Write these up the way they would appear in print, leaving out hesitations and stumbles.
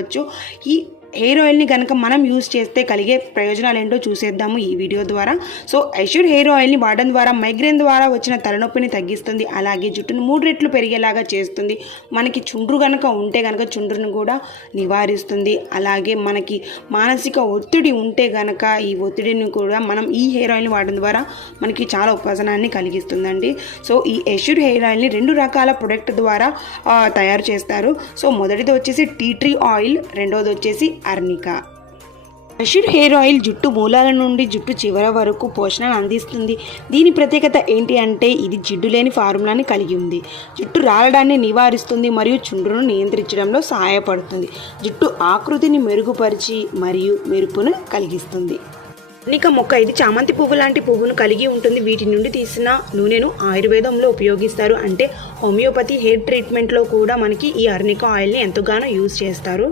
వచ్చు. ఈ హెయిర్ ఆయిల్ని కనుక మనం యూజ్ చేస్తే కలిగే ప్రయోజనాలు ఏంటో చూసేద్దాము ఈ వీడియో ద్వారా. సో ఐషూర్ హెయిర్ ఆయిల్ని వాడడం ద్వారా మైగ్రేన్ ద్వారా వచ్చిన తలనొప్పిని తగ్గిస్తుంది, అలాగే జుట్టును 3 రెట్లు పెరిగేలాగా చేస్తుంది. మనకి చుండ్రు కనుక ఉంటే కనుక చుండ్రును కూడా నివారిస్తుంది. అలాగే మనకి మానసిక ఒత్తిడి ఉంటే కనుక ఈ ఒత్తిడిని కూడా మనం ఈ హెయిర్ ఆయిల్ని వాడడం ద్వారా మనకి చాలా ఉపశమనాన్ని కలిగిస్తుందండి. సో ఈ ఐషూర్ హెయిర్ ఆయిల్ని 2 రకాల ప్రొడక్ట్ ద్వారా తయారు చేస్తారు. సో మొదటిది వచ్చేసి టీ ట్రీ ఆయిల్, రెండోది వచ్చేసి అర్నికా. ఐషూర్ హెయిర్ ఆయిల్ జుట్టు మూలాల నుండి జుట్టు చివర వరకు పోషణను అందిస్తుంది. దీని ప్రత్యేకత ఏంటి అంటే ఇది జిడ్డు లేని ఫార్ములాని కలిగి ఉంది. జుట్టు రాలడాన్ని నివారిస్తుంది మరియు చుండ్రును నియంత్రించడంలో సహాయపడుతుంది. జుట్టు ఆకృతిని మెరుగుపరిచి మరియు మెరుపును కలిగిస్తుంది. అర్నికా మొక్క ఇది చామంతి పువ్వు లాంటి పువ్వును కలిగి ఉంటుంది. వీటి నుండి తీసిన నూనెను ఆయుర్వేదంలో ఉపయోగిస్తారు. అంటే హోమియోపతి హెయిర్ ట్రీట్మెంట్లో కూడా మనకి ఈ అర్నికా ఆయిల్ని ఎంతగానో యూజ్ చేస్తారు.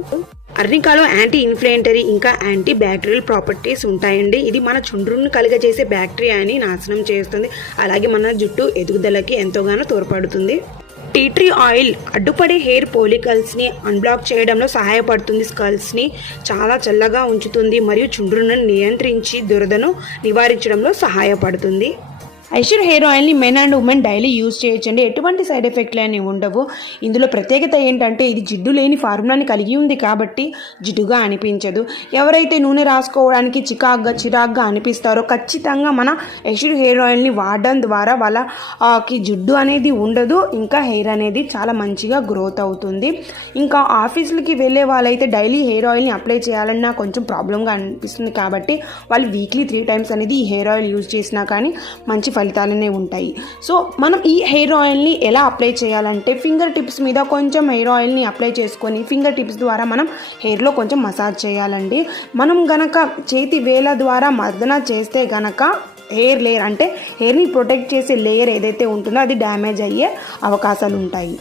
అర్నికాలో యాంటీ ఇన్ఫ్లమేటరీ ఇంకా యాంటీ బ్యాక్టీరియల్ ప్రాపర్టీస్ ఉంటాయండి. ఇది మన చుండ్రును కలుగజేసే బ్యాక్టీరియాని నాశనం చేస్తుంది, అలాగే మన జుట్టు ఎదుగుదలకి ఎంతోగానో తోడ్పడుతుంది. టీ ట్రీ ఆయిల్ అడ్డుపడే హెయిర్ పోలికల్స్ని అన్బ్లాక్ చేయడంలో సహాయపడుతుంది. స్కల్స్ని చాలా చల్లగా ఉంచుతుంది మరియు చుండ్రును నియంత్రించి దురదను నివారించడంలో సహాయపడుతుంది. ఐషూర్ హెయిర్ ఆయిల్ని men and women daily use చేయొచ్చండి. ఎటువంటి సైడ్ ఎఫెక్ట్లు అనేవి ఉండవు. ఇందులో ప్రత్యేకత ఏంటంటే ఇది జిడ్డు లేని ఫార్ములాని కలిగి ఉంది కాబట్టి జిడ్డుగా అనిపించదు. ఎవరైతే నూనె రాసుకోవడానికి చిరాగ్గా అనిపిస్తారో ఖచ్చితంగా మన ఐషూర్ హెయిర్ ఆయిల్ని వాడడం ద్వారా వాళ్ళకి జిడ్డు అనేది ఉండదు, ఇంకా హెయిర్ అనేది చాలా మంచిగా గ్రోత్ అవుతుంది. ఇంకా ఆఫీసులకి వెళ్ళే వాళ్ళైతే డైలీ హెయిర్ ఆయిల్ని అప్లై చేయాలన్నా కొంచెం ప్రాబ్లంగా అనిపిస్తుంది కాబట్టి వాళ్ళు వీక్లీ 3 టైమ్స్ అనేది ఈ హెయిర్ ఆయిల్ యూజ్ చేసినా కానీ మంచి ఫలితాలనే ఉంటాయి. సో మనం ఈ హెయిర్ ఆయిల్ని ఎలా అప్లై చేయాలంటే ఫింగర్ టిప్స్ మీద కొంచెం హెయిర్ ఆయిల్ని అప్లై చేసుకొని ఫింగర్ టిప్స్ ద్వారా మనం హెయిర్లో కొంచెం మసాజ్ చేయాలండి. మనం గనక చేతి వేళ్ళ ద్వారా మర్దన చేస్తే గనక హెయిర్ లేయర్ అంటే హెయిర్ని ప్రొటెక్ట్ చేసే లేయర్ ఏదైతే ఉంటుందో అది డ్యామేజ్ అయ్యే అవకాశాలు ఉంటాయి.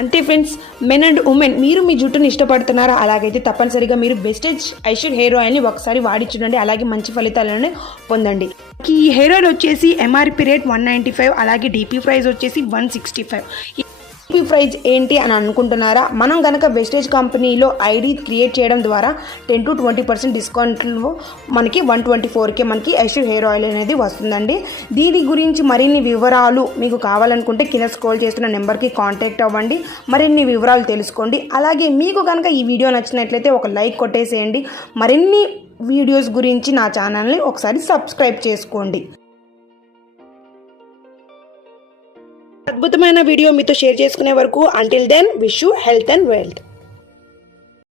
అంతే ఫ్రెండ్స్, మెన్ అండ్ ఉమెన్ మీరు మీ జుట్టుని ఇష్టపడుతున్నారా? అలాగైతే తప్పనిసరిగా మీరు బెస్టేజ్ ఐషూర్ హెయిర్ ఆయిల్ని ఒకసారి వాడి చూడండి, అలాగే మంచి ఫలితాలను పొందండి. ఈ హెయిర్ ఆయిల్ వచ్చేసి ఎంఆర్పి రేట్ 195, అలాగే డిపి ప్రైస్ వచ్చేసి 165. డిపి ప్రైస్ ఏంటి అని అనుకుంటున్నారా? మనం కనుక వెస్టేజ్ కంపెనీలో ఐడి క్రియేట్ చేయడం ద్వారా 10 to 20% డిస్కౌంట్లో మనకి 124కే మనకి ఐషూర్ హెయిర్ ఆయిల్ అనేది వస్తుందండి. దీని గురించి మరిన్ని వివరాలు మీకు కావాలనుకుంటే కింద స్క్రోల్ చేస్తున్న నెంబర్కి కాంటాక్ట్ అవ్వండి, మరిన్ని వివరాలు తెలుసుకోండి. అలాగే మీకు కనుక ఈ వీడియో నచ్చినట్లయితే ఒక లైక్ కొట్టేసేయండి. మరిన్ని వీడియోస్ గురించి నా ఛానల్ని ఒకసారి సబ్స్క్రైబ్ చేసుకోండి. అద్భుతమైన వీడియో మీతో షేర్ చేసుకునే వరకు until then wish you health and wealth.